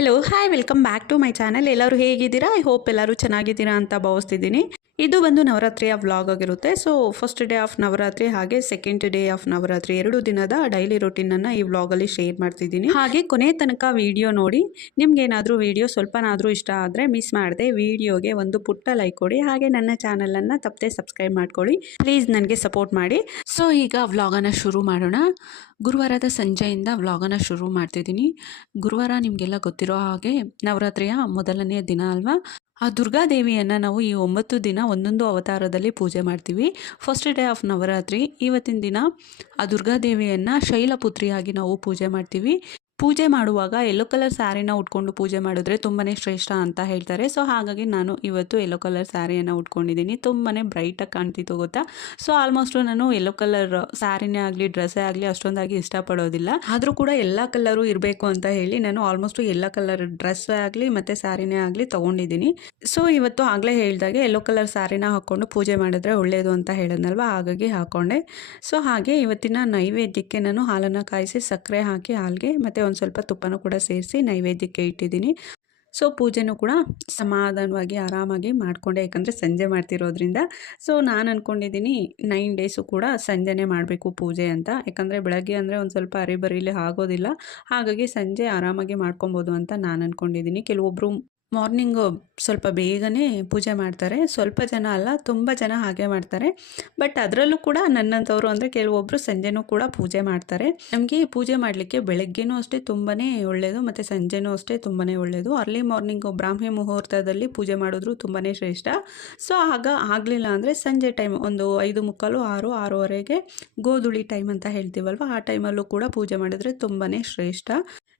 Hello hi welcome back to my channel. ಎಲ್ಲರೂ ಹೇಗಿದ್ದೀರಾ? I hope ಎಲ್ಲರೂ ಚೆನ್ನಾಗಿದ್ದೀರಾ ಅಂತ ಭಾವಿಸ್ತಿದ್ದೀನಿ. ಇದು ಒಂದು ನವರಾತ್ರಿಯ ವ್ಲಾಗ್ ಆಗಿರುತ್ತೆ. So first day of Navratri ಹಾಗೆ ಸೆಕೆಂಡ್ ಡೇ ಆಫ್ ನವರಾತ್ರಿ 2 ದಿನದ ಡೈಲಿ ರೂಟೀನನ್ನು ಈ ವ್ಲಾಗಲ್ಲಿ ಶೇರ್ ಮಾಡ್ತಿದ್ದೀನಿ. ಹಾಗೆ ಕೊನೆ ತನಕ ವಿಡಿಯೋ ನೋಡಿ. ನಿಮ್ಗೇನಾದರೂ ವಿಡಿಯೋ ಸ್ವಲ್ಪನಾದರೂ ಇಷ್ಟ ಆದರೆ ಮಿಸ್ ಮಾಡದೆ ವಿಡಿಯೋಗೆ ಒಂದು ಪುಟ್ಟ ಲೈಕ್ ಕೊಡಿ. ಹಾಗೆ ನನ್ನ ಚಾನಲನ್ನು ತಪ್ಪದೆ ಸಬ್ಸ್ಕ್ರೈಬ್ ಮಾಡ್ಕೊಳ್ಳಿ. ಪ್ಲೀಸ್ ನನಗೆ ಸಪೋರ್ಟ್ ಮಾಡಿ. ಸೊ ಈಗ ವ್ಲಾಗನ್ನು ಶುರು ಮಾಡೋಣ. ಗುರುವಾರದ ಸಂಜೆಯಿಂದ ವ್ಲಾಗನ್ನು ಶುರು ಮಾಡ್ತಿದ್ದೀನಿ. ಗುರುವಾರ ನಿಮಗೆಲ್ಲ ಗೊತ್ತಿರೋ ಹಾಗೆ ನವರಾತ್ರಿಯ ಮೊದಲನೆಯ ದಿನ ಅಲ್ವಾ. ಆ ದುರ್ಗಾದೇವಿಯನ್ನು ನಾವು ಈ 9 ದಿನ ಒಂದೊಂದು ಅವತಾರದಲ್ಲಿ ಪೂಜೆ ಮಾಡ್ತೀವಿ. ಫಸ್ಟ್ ಡೇ ಆಫ್ ನವರಾತ್ರಿ ಇವತ್ತಿನ ದಿನ ಆ ದುರ್ಗಾದೇವಿಯನ್ನು ಶೈಲಪುತ್ರಿಯಾಗಿ ನಾವು ಪೂಜೆ ಮಾಡ್ತೀವಿ. ಪೂಜೆ ಮಾಡುವಾಗ ಯೆಲ್ಲೋ ಕಲರ್ ಸ್ಯಾರಿನ ಉಟ್ಕೊಂಡು ಪೂಜೆ ಮಾಡಿದ್ರೆ ತುಂಬಾ ಶ್ರೇಷ್ಠ ಅಂತ ಹೇಳ್ತಾರೆ. ಸೊ ಹಾಗಾಗಿ ನಾನು ಇವತ್ತು ಯೆಲ್ಲೋ ಕಲರ್ ಸ್ಯಾರಿಯನ್ನು ಉಟ್ಕೊಂಡಿದ್ದೀನಿ. ತುಂಬಾ ಬ್ರೈಟಾಗಿ ಕಾಣ್ತಿತ್ತು ಗೊತ್ತಾ. ಸೊ ಆಲ್ಮೋಸ್ಟು ನಾನು ಯೆಲ್ಲೋ ಕಲರ್ ಸ್ಯಾರಿನೇ ಆಗಲಿ ಡ್ರೆಸ್ಸೇ ಆಗಲಿ ಅಷ್ಟೊಂದಾಗಿ ಇಷ್ಟಪಡೋದಿಲ್ಲ. ಆದರೂ ಕೂಡ ಎಲ್ಲ ಕಲರು ಇರಬೇಕು ಅಂತ ಹೇಳಿ ನಾನು ಆಲ್ಮೋಸ್ಟು ಎಲ್ಲ ಕಲರ್ ಡ್ರೆಸ್ಸೇ ಆಗಲಿ ಮತ್ತು ಸ್ಯಾರಿನೇ ಆಗಲಿ ತೊಗೊಂಡಿದ್ದೀನಿ. ಸೊ ಇವತ್ತು ಆಗಲೇ ಹೇಳಿದಾಗೆ ಯೆಲ್ಲೋ ಕಲರ್ ಸ್ಯಾರಿನ ಹಾಕ್ಕೊಂಡು ಪೂಜೆ ಮಾಡಿದ್ರೆ ಒಳ್ಳೆಯದು ಅಂತ ಹೇಳಿದ್ನಲ್ವ, ಹಾಗಾಗಿ ಹಾಕ್ಕೊಂಡೆ. ಸೊ ಹಾಗೆ ಇವತ್ತಿನ ನೈವೇದ್ಯಕ್ಕೆ ನಾನು ಹಾಲನ್ನು ಕಾಯಿಸಿ ಸಕ್ಕರೆ ಹಾಕಿ ಹಾಲಿಗೆ ಮತ್ತು ಒಂದು ಸ್ವಲ್ಪ ತುಪ್ಪನೂ ಕೂಡ ಸೇರಿಸಿ ನೈವೇದ್ಯಕ್ಕೆ ಇಟ್ಟಿದ್ದೀನಿ. ಸೊ ಪೂಜೆನೂ ಕೂಡ ಸಮಾಧಾನವಾಗಿ ಆರಾಮಾಗಿ ಮಾಡಿಕೊಂಡೆ, ಯಾಕಂದರೆ ಸಂಜೆ ಮಾಡ್ತಿರೋದ್ರಿಂದ. ಸೊ ನಾನು ಅಂದ್ಕೊಂಡಿದ್ದೀನಿ 9 ಡೇಸು ಕೂಡ ಸಂಜೆನೇ ಮಾಡಬೇಕು ಪೂಜೆ ಅಂತ. ಯಾಕಂದರೆ ಬೆಳಗ್ಗೆ ಅಂದರೆ ಒಂದು ಸ್ವಲ್ಪ ಅರಿಬರಿಲಿ ಆಗೋದಿಲ್ಲ, ಹಾಗಾಗಿ ಸಂಜೆ ಆರಾಮಾಗಿ ಮಾಡ್ಕೊಬೋದು ಅಂತ ನಾನು ಅಂದ್ಕೊಂಡಿದ್ದೀನಿ. ಕೆಲವೊಬ್ಬರು ಮಾರ್ನಿಂಗು ಸ್ವಲ್ಪ ಬೇಗನೆ ಪೂಜೆ ಮಾಡ್ತಾರೆ. ಸ್ವಲ್ಪ ಜನ ಅಲ್ಲ, ತುಂಬ ಜನ ಹಾಗೆ ಮಾಡ್ತಾರೆ. ಬಟ್ ಅದರಲ್ಲೂ ಕೂಡ ನನ್ನಂಥವ್ರು ಅಂದರೆ ಕೆಲವೊಬ್ಬರು ಸಂಜೆನೂ ಕೂಡ ಪೂಜೆ ಮಾಡ್ತಾರೆ. ನಮಗೆ ಪೂಜೆ ಮಾಡಲಿಕ್ಕೆ ಬೆಳಗ್ಗೆನೂ ಅಷ್ಟೇ ತುಂಬಾ ಒಳ್ಳೆಯದು ಮತ್ತು ಸಂಜೆನೂ ಅಷ್ಟೇ ತುಂಬಾ ಒಳ್ಳೆಯದು. ಅರ್ಲಿ ಮಾರ್ನಿಂಗು ಬ್ರಾಹ್ಮಿ ಮುಹೂರ್ತದಲ್ಲಿ ಪೂಜೆ ಮಾಡಿದ್ರು ತುಂಬಾ ಶ್ರೇಷ್ಠ. ಸೊ ಆಗ ಆಗಲಿಲ್ಲ ಅಂದರೆ ಸಂಜೆ ಟೈಮ್ ಒಂದು 5:45, 6, 6:30ಗೆ ಗೋಧೂಳಿ ಟೈಮ್ ಅಂತ ಹೇಳ್ತೀವಲ್ವ, ಆ ಟೈಮಲ್ಲೂ ಕೂಡ ಪೂಜೆ ಮಾಡಿದರೆ ತುಂಬಾ ಶ್ರೇಷ್ಠ.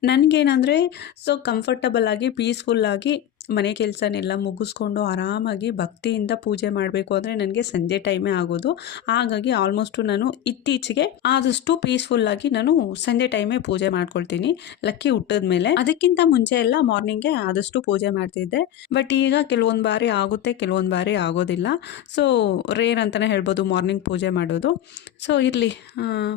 ನನಗೇನಂದರೆ ಸೊ ಕಂಫರ್ಟಬಲ್ ಆಗಿ ಪೀಸ್ಫುಲ್ಲಾಗಿ ಮನೆ ಕೆಲಸನೆಲ್ಲ ಮುಗಿಸ್ಕೊಂಡು ಆರಾಮಾಗಿ ಭಕ್ತಿಯಿಂದ ಪೂಜೆ ಮಾಡಬೇಕು ಅಂದರೆ ನನಗೆ ಸಂಜೆ ಟೈಮೇ ಆಗೋದು. ಹಾಗಾಗಿ ಆಲ್ಮೋಸ್ಟು ನಾನು ಇತ್ತೀಚೆಗೆ ಆದಷ್ಟು ಪೀಸ್ಫುಲ್ಲಾಗಿ ನಾನು ಸಂಜೆ ಟೈಮೇ ಪೂಜೆ ಮಾಡ್ಕೊಳ್ತೀನಿ. ಲಕ್ಕಿ ಹುಟ್ಟಿದ ಮೇಲೆ. ಅದಕ್ಕಿಂತ ಮುಂಚೆ ಎಲ್ಲ ಮಾರ್ನಿಂಗ್ಗೆ ಆದಷ್ಟು ಪೂಜೆ ಮಾಡ್ತಿದ್ದೆ. ಬಟ್ ಈಗ ಕೆಲವೊಂದು ಬಾರಿ ಆಗುತ್ತೆ, ಕೆಲವೊಂದು ಬಾರಿ ಆಗೋದಿಲ್ಲ. ಸೊ ರೇರ್ ಅಂತಲೇ ಹೇಳ್ಬೋದು ಮಾರ್ನಿಂಗ್ ಪೂಜೆ ಮಾಡೋದು. ಸೊ ಇರಲಿ,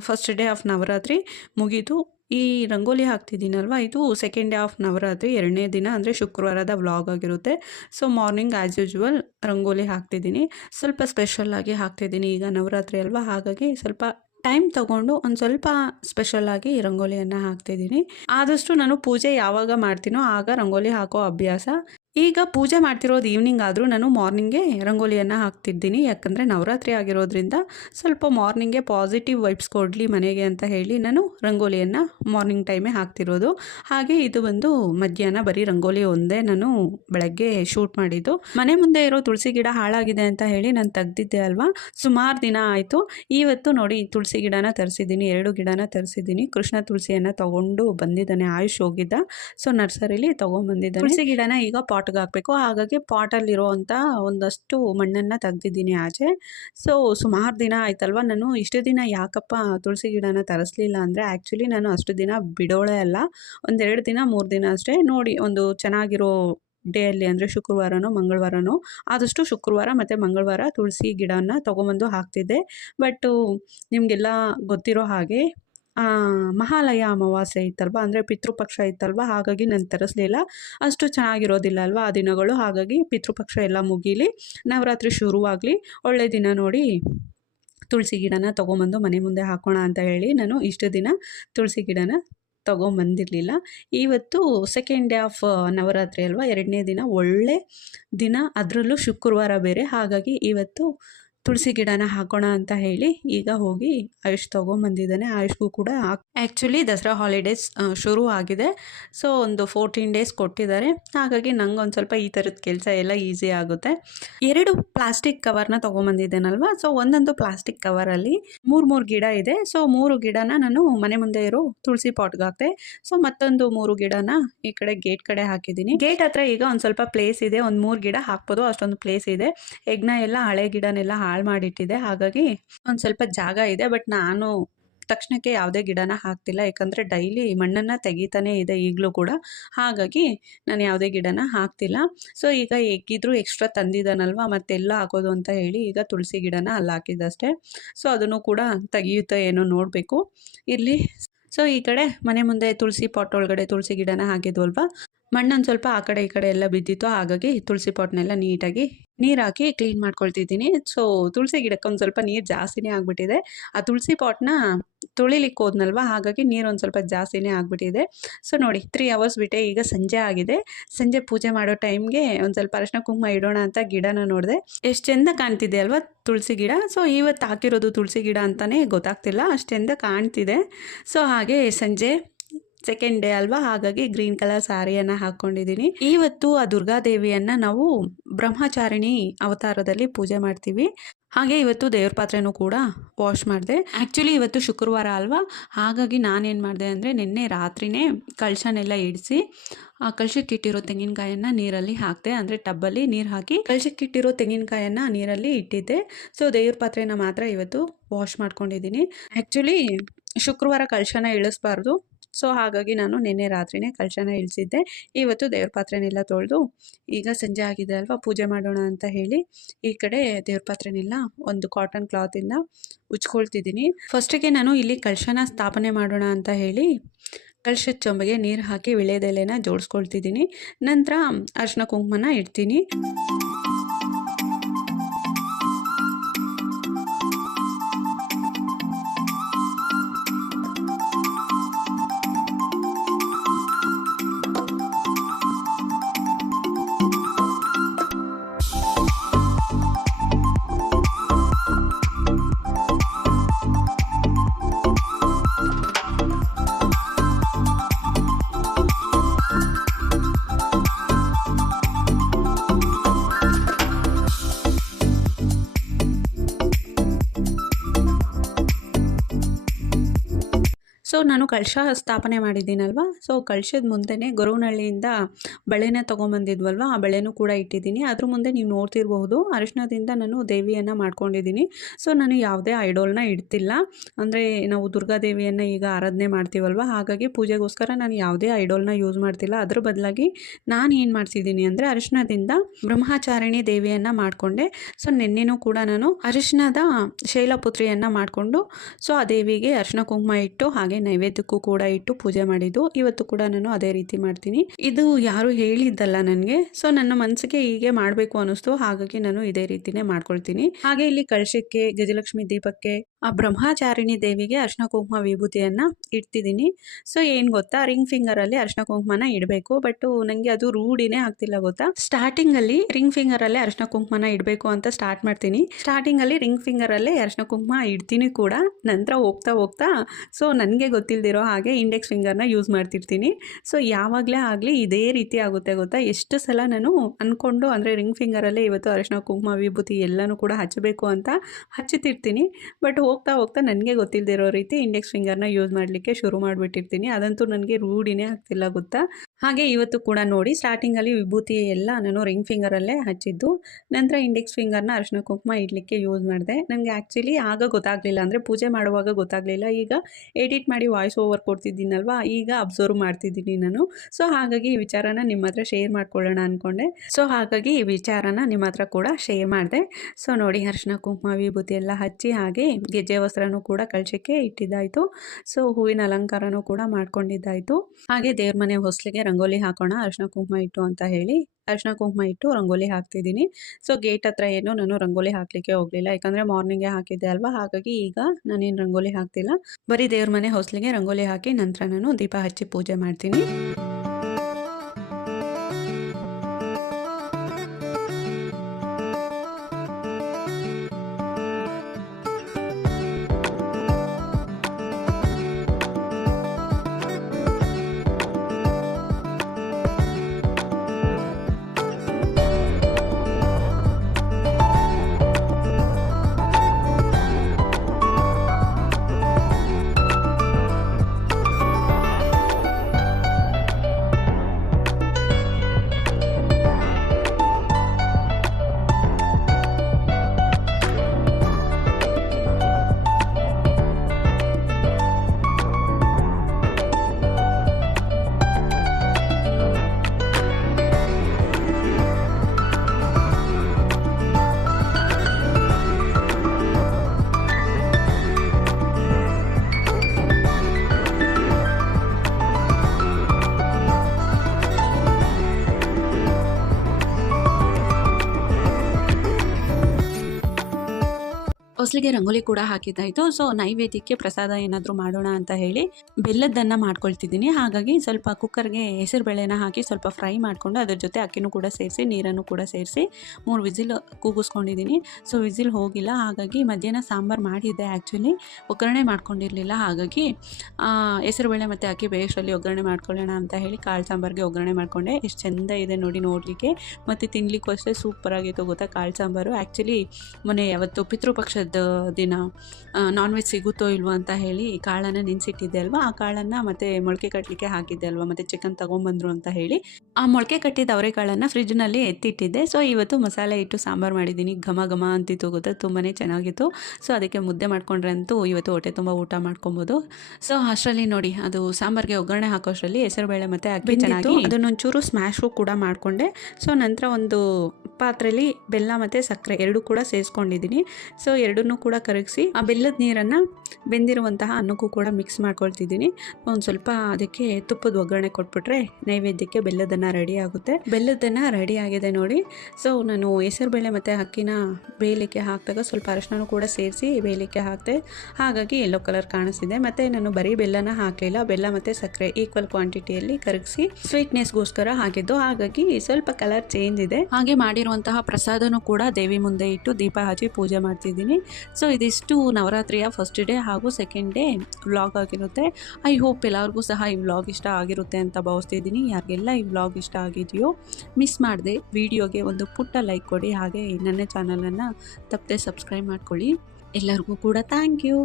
ಫಸ್ಟ್ ಡೇ ಆಫ್ ನವರಾತ್ರಿ ಮುಗೀತು. ಈ ರಂಗೋಲಿ ಹಾಕ್ತಿದ್ದೀನಲ್ವ, ಇದು ಸೆಕೆಂಡ್ ಡೇ ಆಫ್ ನವರಾತ್ರಿ 2ನೇ ದಿನ ಅಂದರೆ ಶುಕ್ರವಾರದ ವ್ಲಾಗ್ ಆಗಿರುತ್ತೆ. So morning as usual rangoli ಹಾಕ್ತಿದ್ದೀನಿ. ಸ್ವಲ್ಪ ಸ್ಪೆಷಲ್ಲಾಗಿ ಹಾಕ್ತಿದ್ದೀನಿ, ಈಗ ನವರಾತ್ರಿ ಅಲ್ವಾ, ಹಾಗಾಗಿ ಸ್ವಲ್ಪ ಟೈಮ್ ತೊಗೊಂಡು ಒಂದು ಸ್ವಲ್ಪ ಸ್ಪೆಷಲ್ಲಾಗಿ ರಂಗೋಲಿಯನ್ನು ಹಾಕ್ತಿದ್ದೀನಿ. ಆದಷ್ಟು ನಾನು ಪೂಜೆ ಯಾವಾಗ ಮಾಡ್ತೀನೋ ಆಗ ರಂಗೋಲಿ ಹಾಕೋ ಅಭ್ಯಾಸ. ಈಗ ಪೂಜೆ ಮಾಡ್ತಿರೋದು ಈವ್ನಿಂಗ್ ಆದರೂ ನಾನು ಮಾರ್ನಿಂಗೇ ರಂಗೋಲಿಯನ್ನು ಹಾಕ್ತಿದ್ದೀನಿ. ಯಾಕಂದರೆ ನವರಾತ್ರಿ ಆಗಿರೋದ್ರಿಂದ ಸ್ವಲ್ಪ ಮಾರ್ನಿಂಗೇ ಪಾಸಿಟಿವ್ ವೈಬ್ಸ್ ಕೊಡಲಿ ಮನೆಗೆ ಅಂತ ಹೇಳಿ ನಾನು ರಂಗೋಲಿಯನ್ನು ಮಾರ್ನಿಂಗ್ ಟೈಮೇ ಹಾಕ್ತಿರೋದು. ಹಾಗೆ ಇದು ಒಂದು ಮಧ್ಯಾಹ್ನ ಬರೀ ರಂಗೋಲಿ ಒಂದೇ ನಾನು ಬೆಳಗ್ಗೆ ಶೂಟ್ ಮಾಡಿದ್ದು. ಮನೆ ಮುಂದೆ ಇರೋ ತುಳಸಿ ಗಿಡ ಹಾಳಾಗಿದೆ ಅಂತ ಹೇಳಿ ನಾನು ತೆಗ್ದಿದ್ದೆ ಅಲ್ವಾ, ಸುಮಾರು ದಿನ ಆಯಿತು. ಇವತ್ತು ನೋಡಿ ತುಳಸಿ ಗಿಡನ ತರಿಸಿದ್ದೀನಿ, 2 ಗಿಡನ ತರಿಸಿದ್ದೀನಿ. ಕೃಷ್ಣ ತುಳಸಿಯನ್ನು ತೊಗೊಂಡು ಬಂದಿದ್ದಾನೆ, ಆಯುಷ್ ಹೋಗಿದ್ದ. ಸೊ ನರ್ಸರಿಲಿ ತೊಗೊಂಡ್ಬಂದಿದ್ದಾನೆ. ತುಳಸಿ ಗಿಡನ ಈಗ ಪಾಟ್ಗೆ ಹಾಕಬೇಕು. ಹಾಗಾಗಿ ಪಾಟಲ್ಲಿರೋವಂಥ ಒಂದಷ್ಟು ಮಣ್ಣನ್ನು ತೆಗ್ದಿದ್ದೀನಿ ಆಚೆ. ಸೊ ಸುಮಾರು ದಿನ ಆಯ್ತಲ್ವ, ನಾನು ಇಷ್ಟು ದಿನ ಯಾಕಪ್ಪ ತುಳಸಿ ಗಿಡನ ತರಿಸ್ಲಿಲ್ಲ ಅಂದರೆ ಆ್ಯಕ್ಚುಲಿ ನಾನು ಅಷ್ಟು ದಿನ ಬಿಡೋಳೆ ಅಲ್ಲ, 1-2 ದಿನ 3 ದಿನ ಅಷ್ಟೇ. ನೋಡಿ ಒಂದು ಚೆನ್ನಾಗಿರೋ ಡೇಯಲ್ಲಿ ಅಂದರೆ ಶುಕ್ರವಾರನೋ ಮಂಗಳವಾರನೋ, ಆದಷ್ಟು ಶುಕ್ರವಾರ ಮತ್ತು ಮಂಗಳವಾರ ತುಳಸಿ ಗಿಡನ ತೊಗೊಂಬಂದು ಹಾಕ್ತಿದ್ದೆ. ಬಟ್ಟು ನಿಮಗೆಲ್ಲ ಗೊತ್ತಿರೋ ಹಾಗೆ ಮಹಾಲಯ ಅಮಾವಾಸ್ಯೆ ಇತ್ತಲ್ವ, ಅಂದರೆ ಪಿತೃಪಕ್ಷ ಇತ್ತಲ್ವ, ಹಾಗಾಗಿ ನಾನು ತರಿಸ್ಲಿಲ್ಲ. ಅಷ್ಟು ಚೆನ್ನಾಗಿರೋದಿಲ್ಲ ಅಲ್ವ ಆ ದಿನಗಳು. ಹಾಗಾಗಿ ಪಿತೃಪಕ್ಷ ಎಲ್ಲ ಮುಗೀಲಿ, ನವರಾತ್ರಿ ಶುರುವಾಗಲಿ, ಒಳ್ಳೆ ದಿನ ನೋಡಿ ತುಳಸಿ ಗಿಡನ ತೊಗೊಂಬಂದು ಮನೆ ಮುಂದೆ ಹಾಕೋಣ ಅಂತ ಹೇಳಿ ನಾನು ಇಷ್ಟು ದಿನ ತುಳಸಿ ಗಿಡನ ತೊಗೊಂಬಂದಿರಲಿಲ್ಲ. ಇವತ್ತು ಸೆಕೆಂಡ್ ಡೇ ಆಫ್ ನವರಾತ್ರಿ ಅಲ್ವ, 2ನೇ ದಿನ, ಒಳ್ಳೆ ದಿನ, ಅದರಲ್ಲೂ ಶುಕ್ರವಾರ ಬೇರೆ. ಹಾಗಾಗಿ ಇವತ್ತು ತುಳಸಿ ಗಿಡನ ಹಾಕೋಣ ಅಂತ ಹೇಳಿ ಈಗ ಹೋಗಿ ಆಯುಷ್ ತೊಗೊಂಬಂದಿದ್ದಾನೆ. ಆಯುಷ್ಗೂ ಕೂಡ ಆ್ಯಕ್ಚುಲಿ ದಸರಾ ಹಾಲಿಡೇಸ್ ಶುರು ಆಗಿದೆ. ಸೊ ಒಂದು 14 ಡೇಸ್ ಕೊಟ್ಟಿದ್ದಾರೆ. ಹಾಗಾಗಿ ನಂಗೆ ಒಂದು ಸ್ವಲ್ಪ ಈ ಥರದ ಕೆಲಸ ಎಲ್ಲ ಈಸಿ ಆಗುತ್ತೆ. 2 ಪ್ಲಾಸ್ಟಿಕ್ ಕವರ್ನ ತೊಗೊಂಬಂದಿದ್ದೇನಲ್ವ, ಸೊ ಒಂದೊಂದು ಪ್ಲಾಸ್ಟಿಕ್ ಕವರಲ್ಲಿ 3 ಗಿಡ ಇದೆ. ಸೊ 3 ಗಿಡನ ನಾನು ಮನೆ ಮುಂದೆ ಇರೋ ತುಳಸಿ ಪಾಟ್ಗೆ ಹಾಕ್ತೆ. ಸೊ ಮತ್ತೊಂದು 3 ಗಿಡನ ಈ ಕಡೆ ಗೇಟ್ ಕಡೆ ಹಾಕಿದ್ದೀನಿ. ಗೇಟ್ ಹತ್ರ ಈಗ ಒಂದು ಸ್ವಲ್ಪ ಪ್ಲೇಸ್ ಇದೆ, ಒಂದು 3 ಗಿಡ ಹಾಕ್ಬೋದು, ಅಷ್ಟೊಂದು ಪ್ಲೇಸ್ ಇದೆ. ಯಜ್ಞ ಎಲ್ಲ ಹಳೆ ಗಿಡನೆಲ್ಲ ಹಾಳು ಮಾಡಿಟ್ಟಿದೆ, ಹಾಗಾಗಿ ಒಂದು ಸ್ವಲ್ಪ ಜಾಗ ಇದೆ. ಬಟ್ ನಾನು ತಕ್ಷಣಕ್ಕೆ ಯಾವುದೇ ಗಿಡನ ಹಾಕ್ತಿಲ್ಲ, ಯಾಕಂದರೆ ಡೈಲಿ ಮಣ್ಣನ್ನು ತೆಗಿತಾನೇ ಇದೆ ಈಗಲೂ ಕೂಡ. ಹಾಗಾಗಿ ನಾನು ಯಾವುದೇ ಗಿಡನ ಹಾಕ್ತಿಲ್ಲ. ಸೊ ಈಗ ಹೇಗಿದ್ರೂ ಎಕ್ಸ್ಟ್ರಾ ತಂದಿದ್ದಾನಲ್ವ, ಮತ್ತೆಲ್ಲ ಹಾಕೋದು ಅಂತ ಹೇಳಿ ಈಗ ತುಳಸಿ ಗಿಡನ ಅಲ್ಲಿ ಹಾಕಿದ್ದಷ್ಟೇ. ಸೊ ಅದನ್ನು ಕೂಡ ತೆಗಿಯುತ್ತೆ ಏನೋ ನೋಡಬೇಕು, ಇರಲಿ. ಸೊ ಈ ಕಡೆ ಮನೆ ಮುಂದೆ ತುಳಸಿ ಪಾಟ್ ಒಳಗಡೆ ತುಳಸಿ ಗಿಡನ ಹಾಕಿದ್ವಲ್ವ, ಮಣ್ಣೊಂದು ಸ್ವಲ್ಪ ಆ ಕಡೆ ಈ ಕಡೆ ಎಲ್ಲ ಬಿದ್ದಿತ್ತು. ಹಾಗಾಗಿ ತುಳಸಿ ಪಾಟ್ನೆಲ್ಲ ನೀಟಾಗಿ ನೀರು ಹಾಕಿ ಕ್ಲೀನ್ ಮಾಡ್ಕೊಳ್ತಿದ್ದೀನಿ. ಸೊ ತುಳಸಿ ಗಿಡಕ್ಕೆ ಒಂದು ಸ್ವಲ್ಪ ನೀರು ಜಾಸ್ತಿನೇ ಆಗಿಬಿಟ್ಟಿದೆ. ಆ ತುಳಸಿ ಪಾಟ್ನ ತೊಳಿಲಿಕ್ಕೆ ಹೋದ್ನಲ್ವ, ಹಾಗಾಗಿ ನೀರು ಒಂದು ಸ್ವಲ್ಪ ಜಾಸ್ತಿನೇ ಆಗಿಬಿಟ್ಟಿದೆ. ಸೊ ನೋಡಿ 3 ಅವರ್ಸ್ ಬಿಟ್ಟೆ, ಈಗ ಸಂಜೆ ಆಗಿದೆ. ಸಂಜೆ ಪೂಜೆ ಮಾಡೋ ಟೈಮ್ಗೆ ಒಂದು ಸ್ವಲ್ಪ ಅರಿಶಿನ ಕುಂಕುಮ ಇಡೋಣ ಅಂತ ಗಿಡನ ನೋಡಿದೆ. ಎಷ್ಟು ಚೆಂದ ಕಾಣ್ತಿದೆ ಅಲ್ವಾ ತುಳಸಿ ಗಿಡ. ಸೊ ಇವತ್ತು ಹಾಕಿರೋದು ತುಳಸಿ ಗಿಡ ಅಂತಲೇ ಗೊತ್ತಾಗ್ತಿಲ್ಲ, ಅಷ್ಟು ಚೆಂದ ಕಾಣ್ತಿದೆ. ಸೊ ಹಾಗೆ ಸಂಜೆ ಸೆಕೆಂಡ್ ಡೇ ಅಲ್ವಾ, ಹಾಗಾಗಿ ಗ್ರೀನ್ ಕಲರ್ ಸ್ಯಾರಿಯನ್ನು ಹಾಕ್ಕೊಂಡಿದ್ದೀನಿ. ಇವತ್ತು ಆ ದುರ್ಗಾದೇವಿಯನ್ನು ನಾವು ಬ್ರಹ್ಮಚಾರಿಣಿ ಅವತಾರದಲ್ಲಿ ಪೂಜೆ ಮಾಡ್ತೀವಿ. ಹಾಗೆ ಇವತ್ತು ದೇವ್ರ ಪಾತ್ರೆನೂ ಕೂಡ ವಾಶ್ ಮಾಡಿದೆ. ಆ್ಯಕ್ಚುಲಿ ಇವತ್ತು ಶುಕ್ರವಾರ ಅಲ್ವಾ, ಹಾಗಾಗಿ ನಾನೇನು ಮಾಡಿದೆ ಅಂದರೆ ನಿನ್ನೆ ರಾತ್ರಿನೇ ಕಳಶನೆಲ್ಲ ಇಡಿಸಿ ಆ ಕಳಶಕ್ಕಿಟ್ಟಿರೋ ತೆಂಗಿನಕಾಯನ್ನು ನೀರಲ್ಲಿ ಹಾಕಿದೆ. ಅಂದರೆ ಟಬ್ಬಲ್ಲಿ ನೀರು ಹಾಕಿ ಕಳಶಕ್ಕಿಟ್ಟಿರೋ ತೆಂಗಿನಕಾಯನ್ನು ನೀರಲ್ಲಿ ಇಟ್ಟಿದ್ದೆ. ಸೊ ದೇವ್ರ ಪಾತ್ರೆನ ಮಾತ್ರ ಇವತ್ತು ವಾಶ್ ಮಾಡ್ಕೊಂಡಿದ್ದೀನಿ. ಆ್ಯಕ್ಚುಲಿ ಶುಕ್ರವಾರ ಕಳಶನ ಇಳಿಸ್ಬಾರ್ದು. ಸೊ ಹಾಗಾಗಿ ನಾನು ನಿನ್ನೆ ರಾತ್ರಿನೇ ಕಳಶನ ಇಳಿಸಿದ್ದೆ. ಇವತ್ತು ದೇವ್ರ ಪಾತ್ರೆನೆಲ್ಲ ತೊಳೆದು ಈಗ ಸಂಜೆ ಆಗಿದೆ ಅಲ್ವಾ, ಪೂಜೆ ಮಾಡೋಣ ಅಂತ ಹೇಳಿ ಈ ಕಡೆ ದೇವ್ರ ಪಾತ್ರೆನೆಲ್ಲ ಒಂದು ಕಾಟನ್ ಕ್ಲಾತಿಂದ ಉಜ್ಕೊಳ್ತಿದ್ದೀನಿ. ಫಸ್ಟಿಗೆ ನಾನು ಇಲ್ಲಿ ಕಳಶನ ಸ್ಥಾಪನೆ ಮಾಡೋಣ ಅಂತ ಹೇಳಿ ಕಳಶದ ಚೊಂಬೆಗೆ ನೀರು ಹಾಕಿ ವಿಳೆದೆಲೆನ ಜೋಡಿಸ್ಕೊಳ್ತಿದ್ದೀನಿ. ನಂತರ ಅರಿಶಿನ ಕುಂಕುಮನ ಇಡ್ತೀನಿ. ಸೊ ನಾನು ಕಳಶ ಸ್ಥಾಪನೆ ಮಾಡಿದ್ದೀನಲ್ವ, ಸೊ ಕಳಶದ ಮುಂದೆನೇ ಗೊರವನಹಳ್ಳಿಯಿಂದ ಬಳೆನ ತೊಗೊಂಬಂದಿದ್ವಲ್ವ, ಆ ಬಳೆನೂ ಕೂಡ ಇಟ್ಟಿದ್ದೀನಿ. ಅದ್ರ ಮುಂದೆ ನೀವು ನೋಡ್ತಿರಬಹುದು ಅರಿಶಿನದಿಂದ ನಾನು ದೇವಿಯನ್ನು ಮಾಡ್ಕೊಂಡಿದ್ದೀನಿ. ಸೊ ನಾನು ಯಾವುದೇ ಐಡೋಲ್ನ ಇಡ್ತಿಲ್ಲ. ಅಂದರೆ ನಾವು ದುರ್ಗಾದೇವಿಯನ್ನು ಈಗ ಆರಾಧನೆ ಮಾಡ್ತೀವಲ್ವ, ಹಾಗಾಗಿ ಪೂಜೆಗೋಸ್ಕರ ನಾನು ಯಾವುದೇ ಐಡೋಲ್ನ ಯೂಸ್ ಮಾಡ್ತಿಲ್ಲ. ಅದ್ರ ಬದಲಾಗಿ ನಾನು ಏನು ಮಾಡ್ತಿದ್ದೀನಿ ಅಂದರೆ ಅರಿಶಿನದಿಂದ ಬ್ರಹ್ಮಚಾರಿಣಿ ದೇವಿಯನ್ನು ಮಾಡಿಕೊಂಡೆ. ಸೊ ನಿನ್ನೆನೂ ಕೂಡ ನಾನು ಅರಿಶಿನದ ಶೈಲಪುತ್ರಿಯನ್ನು ಮಾಡಿಕೊಂಡು ಸೊ ಆ ದೇವಿಗೆ ಅರಿಶಿನ ಕುಂಕುಮ ಇಟ್ಟು ಹಾಗೆ ನೈವೇದ್ಯಕ್ಕೂ ಕೂಡ ಇಟ್ಟು ಪೂಜೆ ಮಾಡಿದ್ದು. ಇವತ್ತು ಕೂಡ ನಾನು ಅದೇ ರೀತಿ ಮಾಡ್ತೀನಿ. ಇದು ಯಾರು ಹೇಳಿದ್ದಲ್ಲ ನನಗೆ, ಸೊ ನನ್ನ ಮನಸ್ಸಿಗೆ ಹೀಗೆ ಮಾಡಬೇಕು ಅನ್ನಿಸ್ತು, ಹಾಗಾಗಿ ನಾನು ಇದೇ ರೀತಿನೇ ಮಾಡ್ಕೊಳ್ತೀನಿ. ಹಾಗೆ ಇಲ್ಲಿ ಕಳಶಕ್ಕೆ, ಗಜಲಕ್ಷ್ಮಿ ದೀಪಕ್ಕೆ, ಆ ಬ್ರಹ್ಮಚಾರಿಣಿ ದೇವಿಗೆ ಅರಿಶಿನ ಕುಂಕುಮ ವಿಭೂತಿಯನ್ನ ಇಡ್ತಿದ್ದೀನಿ. ಸೊ ಏನು ಗೊತ್ತಾ, ರಿಂಗ್ ಫಿಂಗರಲ್ಲಿ ಅರಿಶಿನ ಕುಂಕುಮನ ಇಡಬೇಕು. ಬಟ್ ನನಗೆ ಅದು ರೂಢಿನೇ ಆಗ್ತಿಲ್ಲ ಗೊತ್ತಾ. ಸ್ಟಾರ್ಟಿಂಗಲ್ಲಿ ರಿಂಗ್ ಫಿಂಗರಲ್ಲೇ ಅರಿಶಿನ ಕುಂಕುಮನ ಇಡಬೇಕು ಅಂತ ಸ್ಟಾರ್ಟ್ ಮಾಡ್ತೀನಿ. ಸ್ಟಾರ್ಟಿಂಗಲ್ಲಿ ರಿಂಗ್ ಫಿಂಗರಲ್ಲೇ ಅರಿಶಿನ ಕುಂಕುಮ ಇಡ್ತೀನಿ ಕೂಡ. ನಂತರ ಹೋಗ್ತಾ ಹೋಗ್ತಾ ಸೊ ನನಗೆ ಗೊತ್ತಿಲ್ದಿರೋ ಹಾಗೆ ಇಂಡೆಕ್ಸ್ ಫಿಂಗರ್ನ ಯೂಸ್ ಮಾಡ್ತಿರ್ತೀನಿ. ಸೊ ಯಾವಾಗಲೇ ಆಗಲಿ ಇದೇ ರೀತಿ ಆಗುತ್ತೆ ಗೊತ್ತಾ. ಎಷ್ಟು ಸಲ ನಾನು ಅಂದ್ಕೊಂಡು ಅಂದರೆ ರಿಂಗ್ ಫಿಂಗರಲ್ಲೇ ಇವತ್ತು ಅರಿಶಿನ ಕುಂಕುಮ ವಿಭೂತಿ ಎಲ್ಲನೂ ಕೂಡ ಹಚ್ಚಬೇಕು ಅಂತ ಹಚ್ಚುತ್ತಿರ್ತೀನಿ. ಬಟ್ ಹೋಗ್ತಾ ಹೋಗ್ತಾ ನನಗೆ ಗೊತ್ತಿಲ್ಲದಿರೋ ರೀತಿ ಇಂಡೆಕ್ಸ್ ಫಿಂಗರ್ನ ಯೂಸ್ ಮಾಡಲಿಕ್ಕೆ ಶುರು ಮಾಡಿಬಿಟ್ಟಿರ್ತೀನಿ. ಅದಂತೂ ನನಗೆ ರೂಢಿನೇ ಆಗ್ತಿಲ್ಲ ಗೊತ್ತಾ. ಹಾಗೆ ಇವತ್ತು ಕೂಡ ನೋಡಿ ಸ್ಟಾರ್ಟಿಂಗಲ್ಲಿ ವಿಭೂತಿ ಎಲ್ಲ ನಾನು ರಿಂಗ್ ಫಿಂಗರಲ್ಲೇ ಹಚ್ಚಿದ್ದು. ನಂತರ ಇಂಡೆಕ್ಸ್ ಫಿಂಗರ್ನ ಅರಿಶಿನ ಕುಂಕುಮ ಇಡಲಿಕ್ಕೆ ಯೂಸ್ ಮಾಡಿದೆ. ನನಗೆ ಆ್ಯಕ್ಚುಲಿ ಆಗ ಗೊತ್ತಾಗಲಿಲ್ಲ, ಅಂದರೆ ಪೂಜೆ ಮಾಡುವಾಗ ಗೊತ್ತಾಗಲಿಲ್ಲ. ಈಗ ಎಡಿಟ್ ಮಾಡಿ ವಾಯ್ಸ್ ಓವರ್ ಕೊಡ್ತಿದ್ದೀನಲ್ವಾ, ಈಗ ಅಬ್ಸರ್ವ್ ಮಾಡ್ತಿದ್ದೀನಿ ನಾನು. ಸೊ ಹಾಗಾಗಿ ಈ ವಿಚಾರನ ನಿಮ್ಮ ಹತ್ರ ಶೇರ್ ಮಾಡ್ಕೊಳ್ಳೋಣ ಅಂದ್ಕೊಂಡೆ. ಸೊ ಹಾಗಾಗಿ ಈ ವಿಚಾರನ ನಿಮ್ಮ ಹತ್ರ ಕೂಡ ಶೇರ್ ಮಾಡಿದೆ. ಸೊ ನೋಡಿ ಅರಿಶಿನ ಕುಂಕುಮ ವಿಭೂತಿ ಎಲ್ಲ ಹಚ್ಚಿ ಹಾಗೆ ಗೆಜ್ಜೆ ವಸ್ತ್ರನೂ ಕೂಡ ಕಳಶಕ್ಕೆ ಇಟ್ಟಿದ್ದಾಯಿತು. ಸೊ ಹೂವಿನ ಅಲಂಕಾರನೂ ಕೂಡ ಮಾಡ್ಕೊಂಡಿದ್ದಾಯಿತು. ಹಾಗೆ ದೇವ್ರ ಮನೆ ಹೊಸ್ಲಿಗೆ ರಂಗೋಲಿ ಹಾಕೋಣ ಅರಿಶಿನ ಕುಂಕುಮ ಇಟ್ಟು ಅಂತ ಹೇಳಿ ಅರಿಶಿನ ಕುಂಕುಮ ಇಟ್ಟು ರಂಗೋಲಿ ಹಾಕ್ತಿದ್ದೀನಿ. ಸೊ ಗೇಟ್ ಹತ್ರ ಏನು ನಾನು ರಂಗೋಲಿ ಹಾಕಲಿಕ್ಕೆ ಹೋಗಲಿಲ್ಲ, ಯಾಕಂದರೆ ಮಾರ್ನಿಂಗೇ ಹಾಕಿದ್ದೆ ಅಲ್ವಾ. ಹಾಗಾಗಿ ಈಗ ನಾನೇನು ರಂಗೋಲಿ ಹಾಕ್ತಿಲ್ಲ, ಬರೀ ದೇವ್ರ ಮನೆ ಹೊಸ್ಲಿಗೆ ರಂಗೋಲಿ ಹಾಕಿ ನಂತರ ನಾನು ದೀಪ ಹಚ್ಚಿ ಪೂಜೆ ಮಾಡ್ತೀನಿ. ಹೊಸಲಿಗೆ ರಂಗೋಲಿ ಕೂಡ ಹಾಕಿದ್ದಾಯಿತು. ಸೊ ನೈವೇದ್ಯಕ್ಕೆ ಪ್ರಸಾದ ಏನಾದರೂ ಮಾಡೋಣ ಅಂತ ಹೇಳಿ ಬೆಲ್ಲದ್ದನ್ನು ಮಾಡ್ಕೊಳ್ತಿದ್ದೀನಿ. ಹಾಗಾಗಿ ಸ್ವಲ್ಪ ಕುಕ್ಕರ್ಗೆ ಹೆಸರುಬೇಳೆನ ಹಾಕಿ ಸ್ವಲ್ಪ ಫ್ರೈ ಮಾಡಿಕೊಂಡು ಅದ್ರ ಜೊತೆ ಅಕ್ಕಿನೂ ಕೂಡ ಸೇರಿಸಿ ನೀರನ್ನು ಕೂಡ ಸೇರಿಸಿ 3 ವಿಸಿಲ್ ಕೂಗಿಸ್ಕೊಂಡಿದ್ದೀನಿ. ಸೊ ವಿಸಿಲ್ ಹೋಗಿಲ್ಲ, ಹಾಗಾಗಿ ಮಧ್ಯಾಹ್ನ ಸಾಂಬಾರು ಮಾಡಿದ್ದೆ. ಆ್ಯಕ್ಚುಲಿ ಒಗ್ಗರಣೆ ಮಾಡ್ಕೊಂಡಿರಲಿಲ್ಲ, ಹಾಗಾಗಿ ಹೆಸರುಬೇಳೆ ಮತ್ತು ಅಕ್ಕಿ ಬೇಯಿಸಲ್ಲಿ ಒಗ್ಗರಣೆ ಮಾಡ್ಕೊಳ್ಳೋಣ ಅಂತ ಹೇಳಿ ಕಾಳು ಸಾಂಬಾರಿಗೆ ಒಗ್ಗರಣೆ ಮಾಡಿಕೊಂಡೆ. ಎಷ್ಟು ಚೆಂದ ಇದೆ ನೋಡಿ ನೋಡಲಿಕ್ಕೆ, ಮತ್ತು ತಿನ್ನಲಿಕ್ಕೂ ಅಷ್ಟೇ ಸೂಪರಾಗಿತ್ತು ಗೊತ್ತಾ ಕಾಳು ಸಾಂಬಾರು. ಆ್ಯಕ್ಚುಲಿ ಮೊನ್ನೆ ಯಾವತ್ತು ಪಿತೃಪಕ್ಷದ ದಿನ ನಾನ್ ವೆಜ್ ಸಿಗುತ್ತೋ ಇಲ್ವೋ ಅಂತ ಹೇಳಿ ಕಾಳನ್ನು ನೆನೆಸಿಟ್ಟಿದ್ದೆ ಅಲ್ವಾ, ಆ ಕಾಳನ್ನು ಮತ್ತು ಮೊಳಕೆ ಕಟ್ಟಲಿಕ್ಕೆ ಹಾಕಿದ್ದೆ ಅಲ್ವಾ, ಮತ್ತು ಚಿಕನ್ ತೊಗೊಂಬಂದರು ಅಂತ ಹೇಳಿ ಆ ಮೊಳಕೆ ಕಟ್ಟಿದ ಅವರೆಕಾಳನ್ನು ಫ್ರಿಜ್ನಲ್ಲಿ ಎತ್ತಿಟ್ಟಿದ್ದೆ. ಸೊ ಇವತ್ತು ಮಸಾಲೆ ಇಟ್ಟು ಸಾಂಬಾರು ಮಾಡಿದ್ದೀನಿ. ಘಮ ಘಮ ಅಂತಿತ್ತು ಗೊತ್ತಾ, ತುಂಬಾ ಚೆನ್ನಾಗಿತ್ತು. ಸೊ ಅದಕ್ಕೆ ಮುದ್ದೆ ಮಾಡ್ಕೊಂಡ್ರೆ ಅಂತೂ ಇವತ್ತು ಹೊಟ್ಟೆ ತುಂಬ ಊಟ ಮಾಡ್ಕೊಬೋದು. ಸೊ ಅಷ್ಟರಲ್ಲಿ ನೋಡಿ ಅದು ಸಾಂಬಾರಿಗೆ ಒಗ್ಗರಣೆ ಹಾಕೋಷ್ಟರಲ್ಲಿ ಹೆಸರುಬೇಳೆ ಮತ್ತು ಅಕ್ಕಿ ಚೆನ್ನಾಗಿ ಅದನ್ನೊಂಚೂರು ಸ್ಮ್ಯಾಶು ಕೂಡ ಮಾಡಿಕೊಂಡೆ. ಸೊ ನಂತರ ಒಂದು ಪಾತ್ರೆಯಲ್ಲಿ ಬೆಲ್ಲ ಮತ್ತು ಸಕ್ಕರೆ ಎರಡೂ ಕೂಡ ಸೇರಿಸ್ಕೊಂಡಿದ್ದೀನಿ. ಸೊ ಎರಡನ್ನೂ ಕೂಡ ಕರಗಿಸಿ ಆ ಬೆಲ್ಲದ ನೀರನ್ನು ಬೆಂದಿರುವಂತಹ ಅನ್ನಕ್ಕೂ ಕೂಡ ಮಿಕ್ಸ್ ಮಾಡ್ಕೊಳ್ತಿದ್ದೀನಿ. ಒಂದು ಸ್ವಲ್ಪ ಅದಕ್ಕೆ ತುಪ್ಪದ ಒಗ್ಗರಣೆ ಕೊಟ್ಬಿಟ್ರೆ ನೈವೇದ್ಯಕ್ಕೆ ಬೆಲ್ಲದನ್ನ ರೆಡಿ ಆಗುತ್ತೆ. ಬೆಲ್ಲದನ್ನ ರೆಡಿ ಆಗಿದೆ ನೋಡಿ. ಸೊ ನಾನು ಹೆಸರುಬೇಳೆ ಮತ್ತು ಅಕ್ಕಿನ ಬೇಯಲಿಕ್ಕೆ ಹಾಕಿದಾಗ ಸ್ವಲ್ಪ ಅರಿಶಿನ ಕೂಡ ಸೇರಿಸಿ ಬೇಯಲಿಕ್ಕೆ ಹಾಕಿದೆ, ಹಾಗಾಗಿ ಯೆಲ್ಲೋ ಕಲರ್ ಕಾಣಿಸ್ತಿದೆ. ಮತ್ತು ನಾನು ಬರೀ ಬೆಲ್ಲನ ಹಾಕಲಿಲ್ಲ, ಬೆಲ್ಲ ಮತ್ತು ಸಕ್ಕರೆ ಈಕ್ವಲ್ ಕ್ವಾಂಟಿಟಿಯಲ್ಲಿ ಕರಗಿಸಿ ಸ್ವೀಟ್ನೆಸ್ಗೋಸ್ಕರ ಹಾಕಿದ್ದು, ಹಾಗಾಗಿ ಸ್ವಲ್ಪ ಕಲರ್ ಚೇಂಜ್ ಇದೆ. ಹಾಗೆ ಮಾಡಿರುವಂತಹ ಪ್ರಸಾದನೂ ಕೂಡ ದೇವಿ ಮುಂದೆ ಇಟ್ಟು ದೀಪ ಹಚ್ಚಿ ಪೂಜೆ ಮಾಡ್ತಿದ್ದೀನಿ. ಸೊ ಇದಿಷ್ಟು ನವರಾತ್ರಿಯ ಫಸ್ಟ್ ಡೇ ಹಾಗೂ ಸೆಕೆಂಡ್ ಡೇ ವ್ಲಾಗ್ ಆಗಿರುತ್ತೆ. ಐ ಹೋಪ್ ಎಲ್ಲರಿಗೂ ಸಹ ಈ ವ್ಲಾಗ್ ಇಷ್ಟ ಆಗಿರುತ್ತೆ ಅಂತ ಭಾವಿಸ್ತಿದ್ದೀನಿ. ಯಾರಿಗೆಲ್ಲ ಈ ವ್ಲಾಗ್ ಇಷ್ಟ ಆಗಿದೆಯೋ ಮಿಸ್ ಮಾಡದೆ ವಿಡಿಯೋಗೆ ಒಂದು ಪುಟ್ಟ ಲೈಕ್ ಕೊಡಿ, ಹಾಗೆ ನನ್ನ ಚಾನಲನ್ನು ತಪ್ಪದೆ ಸಬ್ಸ್ಕ್ರೈಬ್ ಮಾಡ್ಕೊಳ್ಳಿ. ಎಲ್ಲರಿಗೂ ಕೂಡ ಥ್ಯಾಂಕ್ ಯು.